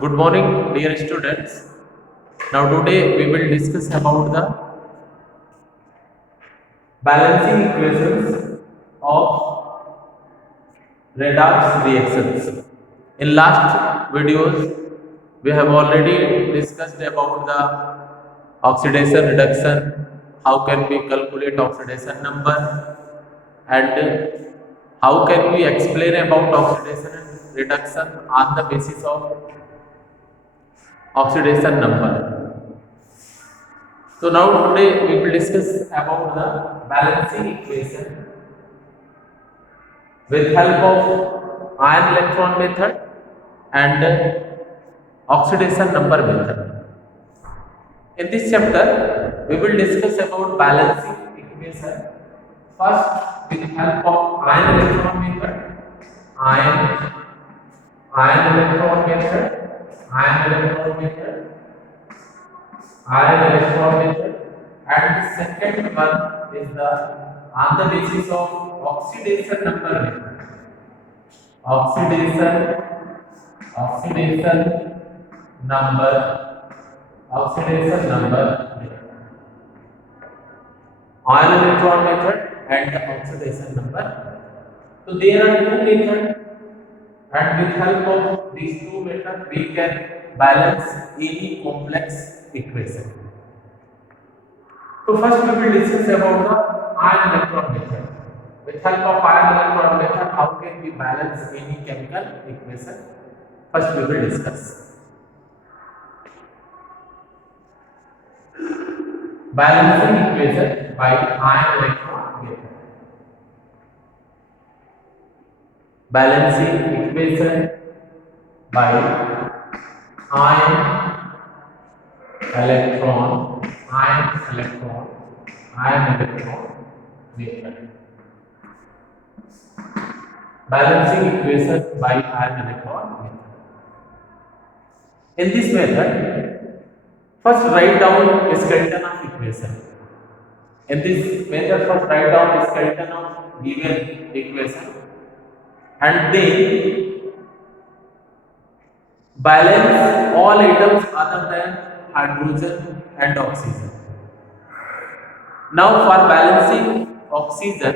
Good morning, dear students. Now today we will discuss about the balancing equations of redox reactions. In last videos, we have already discussed about the oxidation reduction, how can we calculate oxidation number, and how can we explain about oxidation reduction on the basis of oxidation number. So now today we will discuss about the balancing equation with help of ion electron method and oxidation number method. In this chapter, we will discuss about balancing equation first with help of ion electron method, ion, ion electron method, ion electron method, ion electron method, and the second one is the on the basis of oxidation number method. Oxidation, oxidation number, oxidation number method. Ion electron method and the oxidation number. So there are two methods, and with help of these two methods, we can balance any complex equation. So first we will discuss about the ion electron method. With help of ion electron method, how can we balance any chemical equation? First we will discuss. Balancing equation by ion electron method. Balancing equation by ion electron method. Balancing equation by ion electron method. In this method, first write down skeleton of equation. In this method, first write down skeleton of given equation and then balance all atoms other than hydrogen and oxygen. Now for balancing oxygen,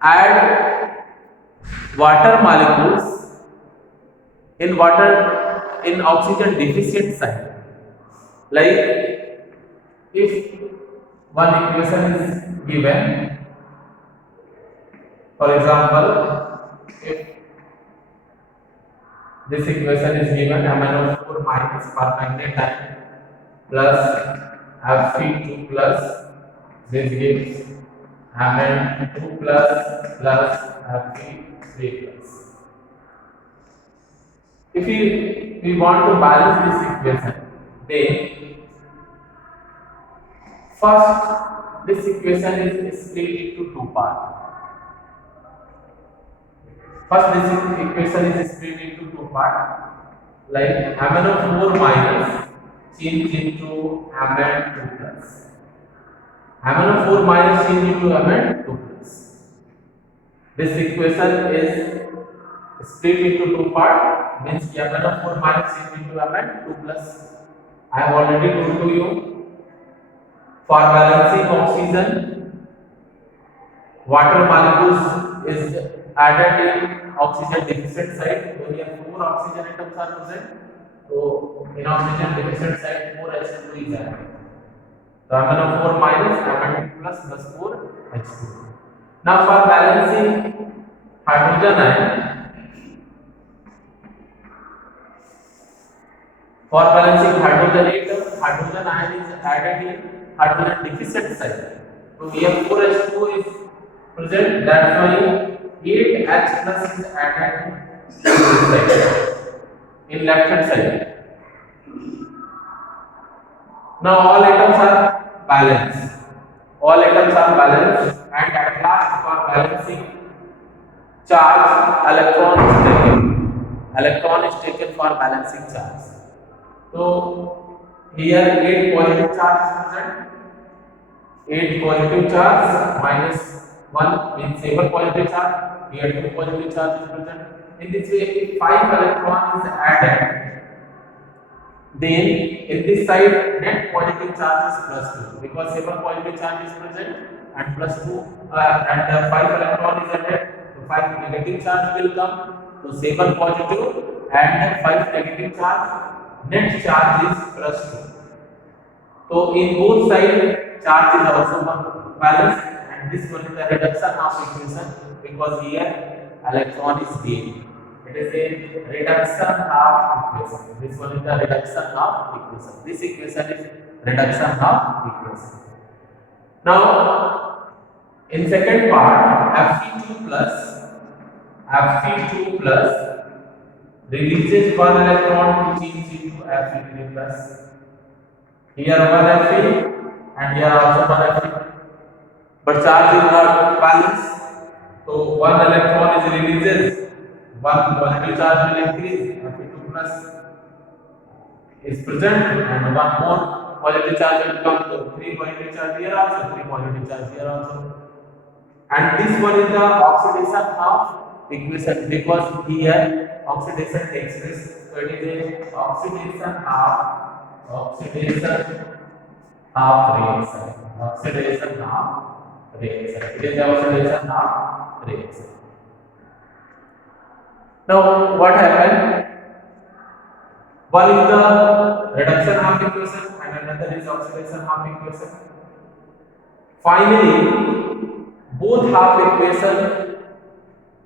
add water molecules in oxygen deficient site. Like if one equation is given, for example, if this equation is given MnO4 minus permanganate plus Fe2 plus, this gives Mn2 plus Fe3 plus. If we want to balance this equation, then first this equation is split into two parts. First this equation is split into two parts, like MnO4 minus change into Mn2 plus. MnO4 minus change into Mn2 plus. This equation is split into two parts, means MnO4 minus change into Mn2 plus. I have already told to you, for balancing oxygen, water molecules is added in oxygen deficient site. So here 4 oxygen atoms are present. So in oxygen deficient site 4 H2 is added. So MnO4 minus Mn2 plus 4 H2. Now for balancing hydrogen ion, for balancing hydrogen atom, hydrogen ion is added in hydrogen deficient site. So here 4 H2 is present. That's why 8 H plus is added in this side, in left hand side. Now all atoms are balanced. All atoms are balanced, and at last for balancing charge, electron is taken. Electron is taken for balancing charge. So here 8 positive charge is present. 8 positive charge minus 1 means 7 positive charge. Here 2 positive charge is present. In this way, if 5 electron is added, then in this side net positive charge is plus 2 because 7 positive charge is present and plus 2 and 5 electron is added, so 5 negative charge will come, so 7 positive and 5 negative charge, net charge is plus 2. So in both sides charge is also balanced and this one is the reduction of equation because here electron is gained. It is a reduction of equation. This one is the reduction of equation. This equation is reduction of equation. Now in second part Fe2 plus releases one electron to change into Fe3 plus. Here one Fe and here also one Fe, but charge is not balanced, so one electron is releases, one positive charge will increase, Fe2 plus is present and one more positive charge will come, so 3 positive charge here also, 3 positive charge here also, and this one is the oxidation of equation because here oxidation takes place, so it is a oxidation of reaction. It is oxidation of reaction. Now what happened? One is the reduction of equation and another is oxidation of equation. Finally, both half equations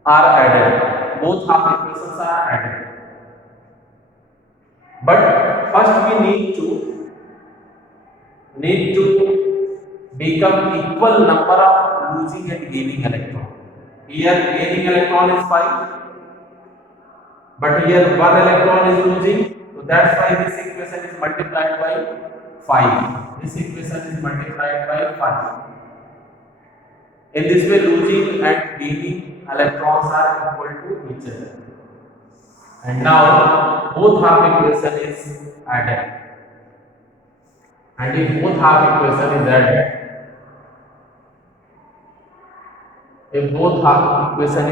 are added. But first we need to become equal number of losing and gaining electron. Here gaining electron is 5, but here 1 electron is losing, so that's why this equation is multiplied by 5. In this way losing and gaining electrons are equal to each other. And now both half equation is added. And if both half equation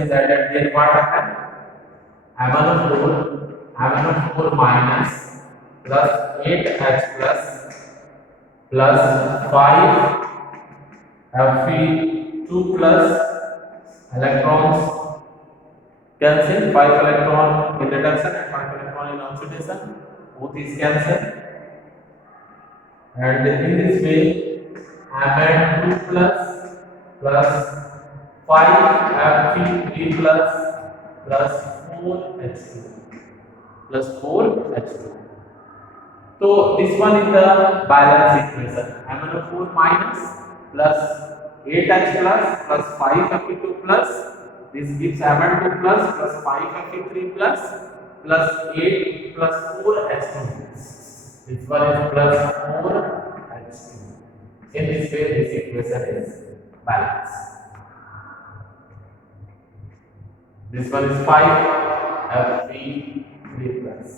is added, then what happens? MnO4 minus plus 8H plus 5 Fe2 plus electrons cancel, 5 electron in reduction and 5 electron in oxidation, both is cancelled, and in this way Mn2 plus 5 Fe3 plus 4H2. So this one is the balance equation, MnO4 minus plus 8H plus 5 Fe2 plus, this gives Mn2 plus 5 Fe3 plus 8 plus 4H2. This one is plus 4H2. In this way, this equation is balanced. This one is 5 Fe3 plus.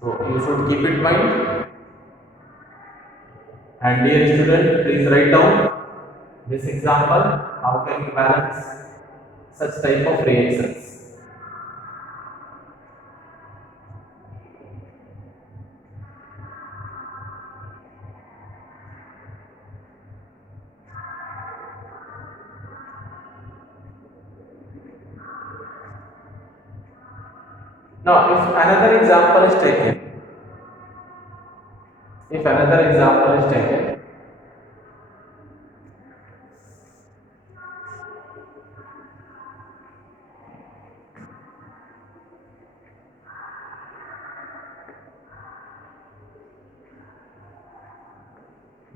So you should keep it in mind. And dear student, please write down this example. How can you balance such type of reactions?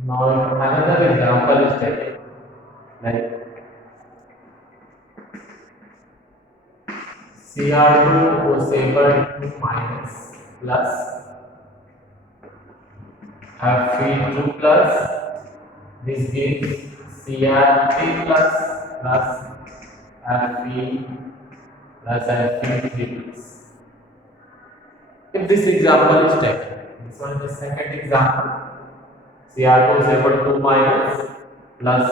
Now, if another example is taken, like Cr2O7 minus plus Fe2 plus, this gives Cr3 plus Fe plus Fe3 plus. If this example is taken, this one is the second example, Cr2O7 minus plus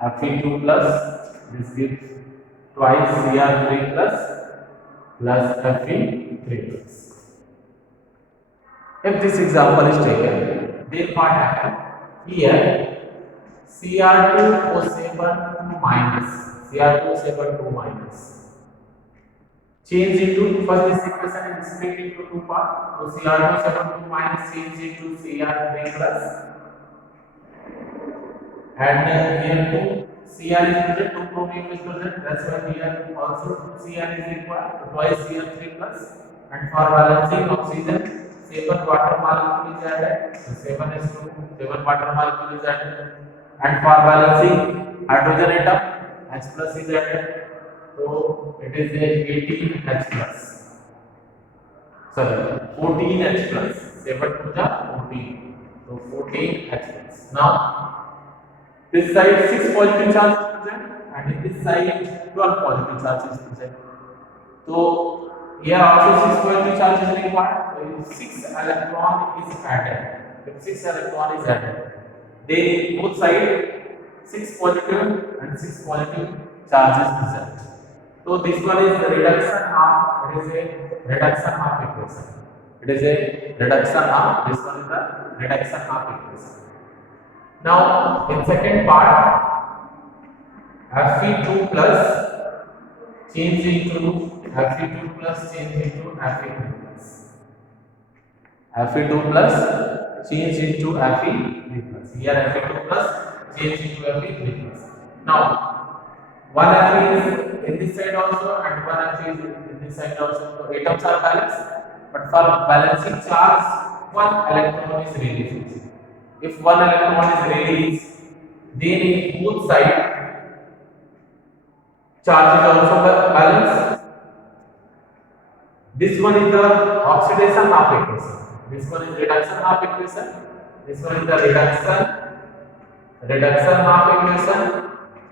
Fe2 plus, this gives twice Cr3 plus plus Fe3 plus. If this example is taken, then what happen? Here Cr2O7 minus Cr2O7 minus change into first this equation is split into two parts. So Cr2O7 minus change into Cr3 plus, and here two Cr is present, two chromium is present. That's why here also two Cr is required. So twice Cr3 plus, and for balancing oxygen 7 water molecule is added. So 7 is to 7 water molecule is added, and for balancing hydrogen atom H plus is added. So it is a 18 H plus. Sorry, 14 H plus. 7 to the 14. So 14 H plus. Now this side 6 positive charge is present, and in this side 12 positive charge is present. So here also 6 positive charge is required. So if 6 electron is added, if 6 electron is added, then both sides 6 positive and 6 positive charges present. So this one is the reduction half. It is a reduction half equation. It is a reduction half. This one is the reduction half equation. Now in second part, Fe2 plus change into Fe2 plus change into Fe3 plus. Fe2 plus change into Fe3 plus. Here Fe2 plus change into Fe3 plus. Now one Fe is in this side also and one Fe is in this side also. So atoms are balanced, but for balancing charge, one electron is released. If one electron is released, then in both sides charge is also balanced. This one is the oxidation half equation. This one is reduction half equation. This one is the reduction half equation.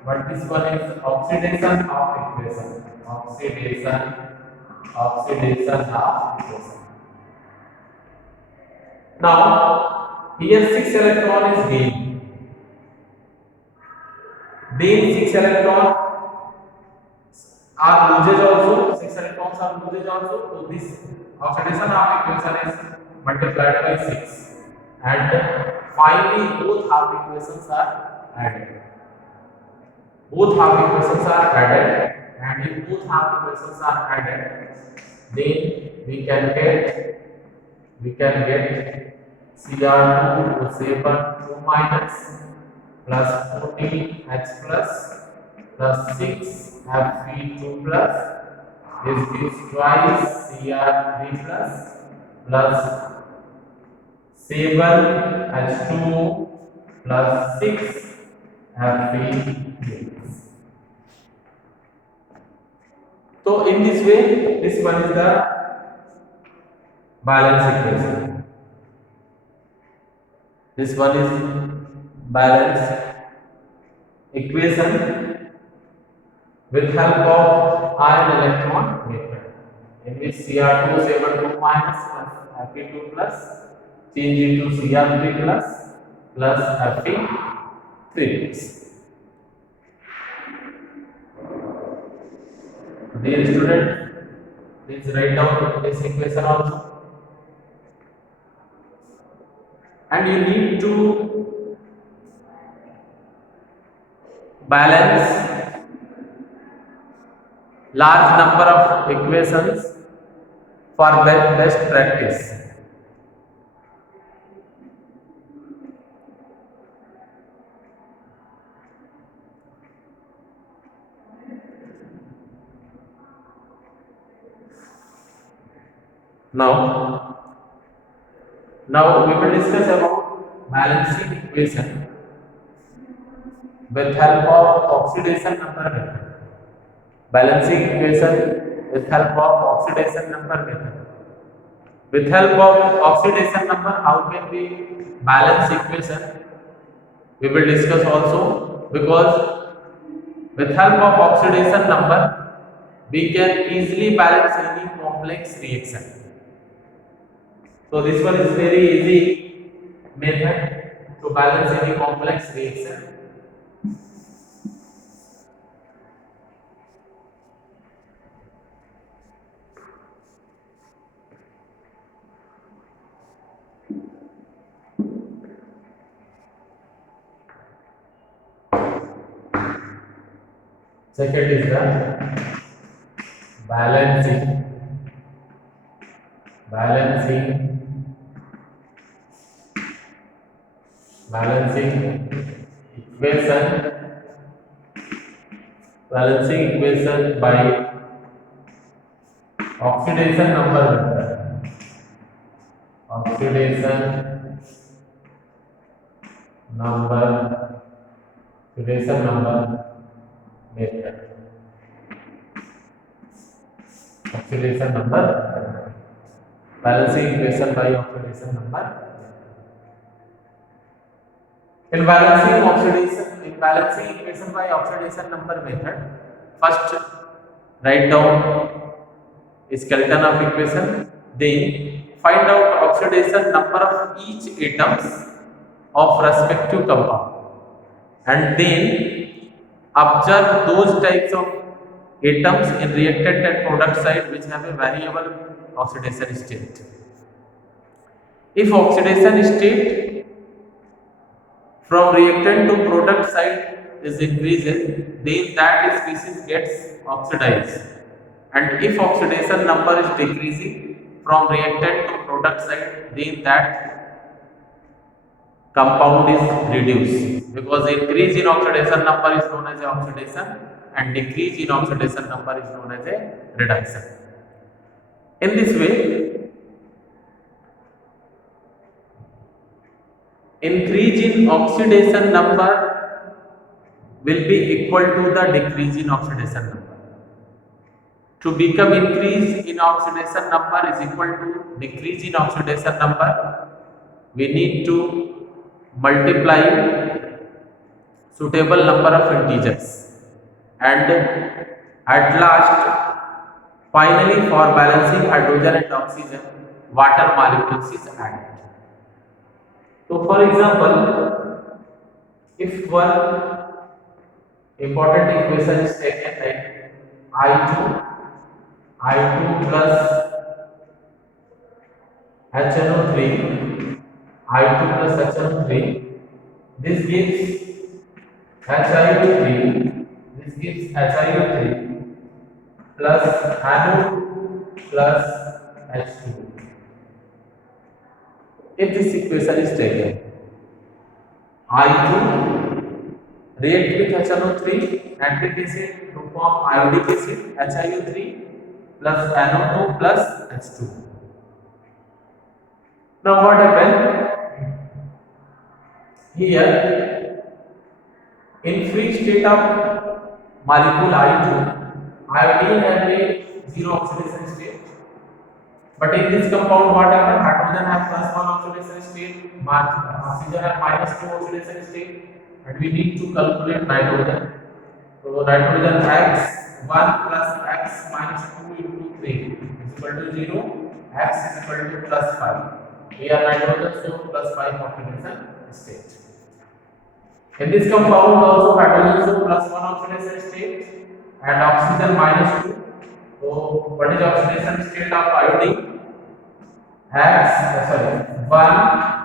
But this one is oxidation half equation. Oxidation half equation. Now here 6 electron is gained. Then 6 electron are loses also. 6 electrons are loses also. So this oxidation half equation is multiplied by 6, and finally both half equations are added. Both half equations are added, and if both half equations are added, then we can get Cr2O7 2 minus plus 14 H plus 6 Fe2 plus. This gives twice Cr3 plus 7 H2 plus 6 Fe3 plus. So in this way, this one is the balance equation. This one is balance equation with help of ion electron method, in which Cr2O7 2 minus plus Fe2 plus change into Cr3 plus Fe3 plus. Dear student, please write down this equation also, and you need to balance large number of equations for best practice. Now we will discuss about balancing equation with help of oxidation number method. Balancing equation with help of oxidation number method. With help of oxidation number, how can we balance equation? We will discuss also, because with help of oxidation number, we can easily balance any complex reaction. So this one is very easy method to balance any complex reaction. Second is the balancing equation by oxidation number method. Oxidation number method. Oxidation number balancing equation by oxidation number. In balancing equation by oxidation number method, first write down skeleton of equation, then find out oxidation number of each atoms of respective compound, and then observe those types of atoms in reactant and product side which have a variable oxidation state. If oxidation state from reactant to product side is increases, then that species gets oxidized, and if oxidation number is decreasing from reactant to product side, then that compound is reduced, because increase in oxidation number is known as a oxidation and decrease in oxidation number is known as a reduction. In this way, increase in oxidation number will be equal to the decrease in oxidation number. To become increase in oxidation number is equal to decrease in oxidation number, we need to multiply suitable number of integers, and at last finally for balancing hydrogen and oxygen, water molecules is added. So for example, if one important equation is taken like I2 plus HNO3, I2 plus HNO3, this gives HiO3, plus NO2 plus H2. If this equation is taken, I2 react with HNO3, nitric acid to form iodic acid, HiO3 plus NO2 plus H2. Now what happened? Here, in free state of molecule I2, iodine has a zero oxidation state. But in this compound, what happened? Hydrogen has plus 1 oxidation state, oxygen has minus 2 oxidation state, and we need to calculate nitrogen. So nitrogen X 1 plus X minus 2 into 3 is equal to 0, X is equal to plus 5. Here nitrogen shows plus 5 oxidation state. In this compound also hydrogen shows plus 1 oxidation state and oxygen minus 2. So what is the oxidation state of iodine? 1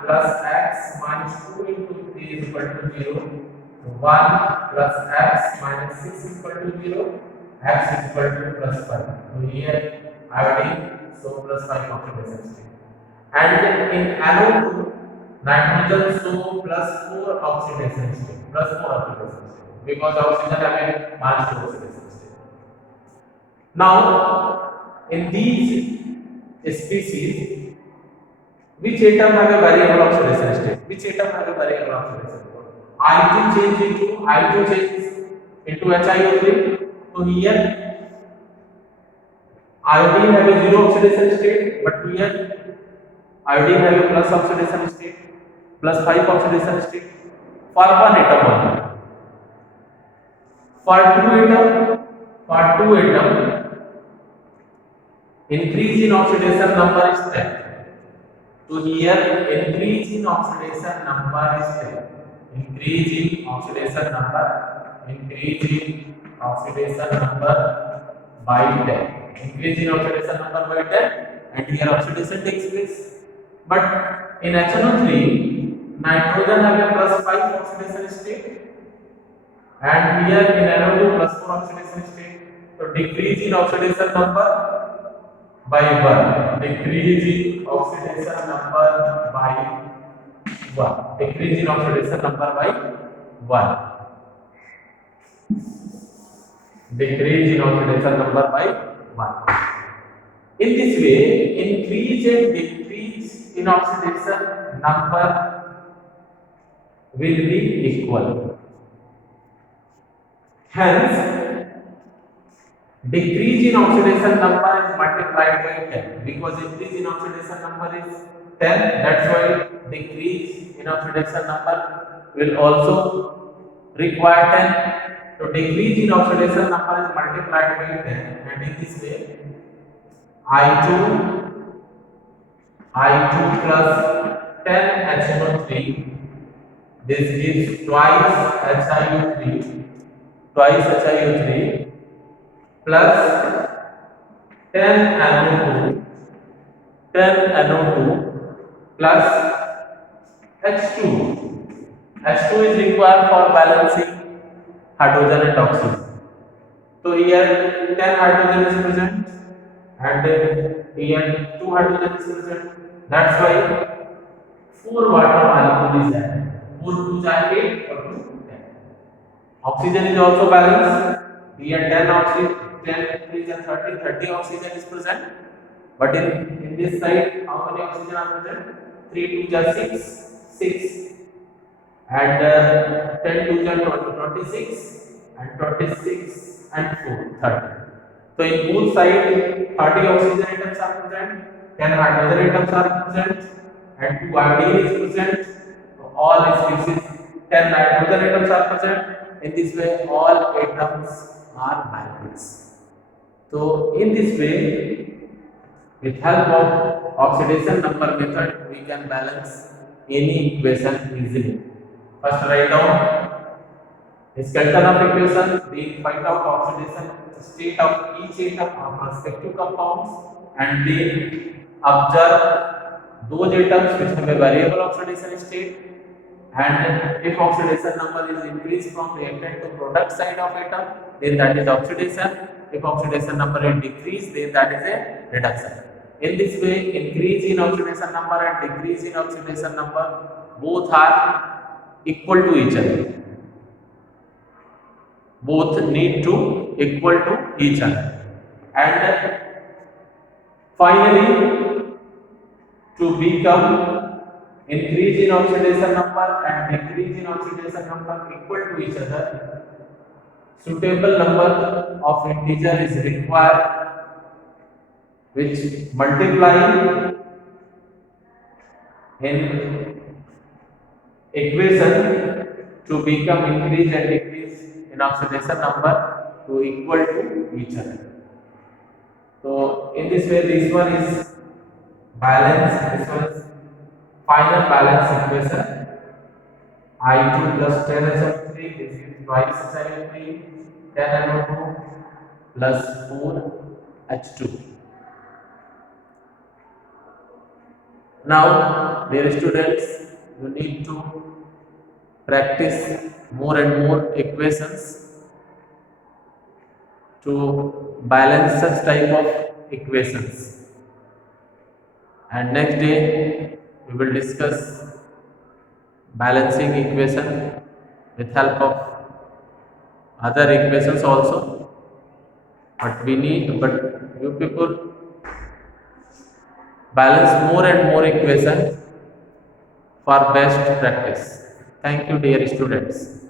plus X minus 2 into 3 is equal to 0. 1 plus X minus 6 is equal to 0. X is equal to plus 5. So here iodine shows plus 5 oxidation state. And in NO2, nitrogen shows plus 4 oxidation state. Because oxygen have a minus 2 oxidation state. Now, in these species, which atom have a variable oxidation state? I2 changes into HiO3. So here iodine have a zero oxidation state, but here iodine have a plus oxidation state, plus 5 oxidation state for one atom only. For two atom, increase in oxidation number is 10. So here increase in oxidation number is 10. Increase in oxidation number by 10. Increase in oxidation number by 10, and here oxidation takes place. But in HNO3, nitrogen have a plus 5 oxidation state and here in NO2 plus 4 oxidation state, so decrease in oxidation number by 1, decrease in oxidation number by 1, decrease in oxidation number by 1, decrease in oxidation number by 1. In this way, increase and decrease in oxidation number will be equal. Hence, decrease in oxidation number is multiplied by 10 because increase in oxidation number is 10. That's why decrease in oxidation number will also require 10. So decrease in oxidation number is multiplied by 10, and in this way I2 plus 10 HNO3, this gives twice HiO3 plus 10 NO2 plus H2. H2 is required for balancing hydrogen and oxygen. So here 10 hydrogen is present and here 2 hydrogen is present. That's why 4 water molecule is added. 4 2 are 8 or 2 10. Oxygen is also balanced. Here 10 oxygen, 10 is 30 oxygen is present. But in this side, how many oxygen are present? 3 2 are 6 and 10 2 are 26 and 26 and 4 30. So in both sides 30 oxygen atoms are present, 10 hydrogen atoms are present and 2 iodine is present. So all species 10 nitrogen atoms are present. In this way all atoms are balanced. So in this way, with help of oxidation number method, we can balance any equation easily. First write down the skeleton of equation, then find out oxidation state of each atom of respective compounds, and then observe those atoms which have a variable oxidation state, and if oxidation number is increased from reactant to product side of atom, then that is oxidation. If oxidation number is decreased, then that is a reduction. In this way, increase in oxidation number and decrease in oxidation number both are equal to each other. Both need to equal to each other. And finally, to become increase in oxidation number and decrease in oxidation number equal to each other, suitable number of integer is required which multiply in equation to become increase and decrease in oxidation number to equal to each other. So in this way, this one is balance, this one is final balance equation. I2 plus 10 HF3, this is twice HF3, 10 NO2 plus 4 H2. Now, dear students, you need to practice more and more equations to balance such type of equations. And next day, we will discuss balancing equation with help of other equations also. But you people balance more and more equations for best practice. Thank you, dear students.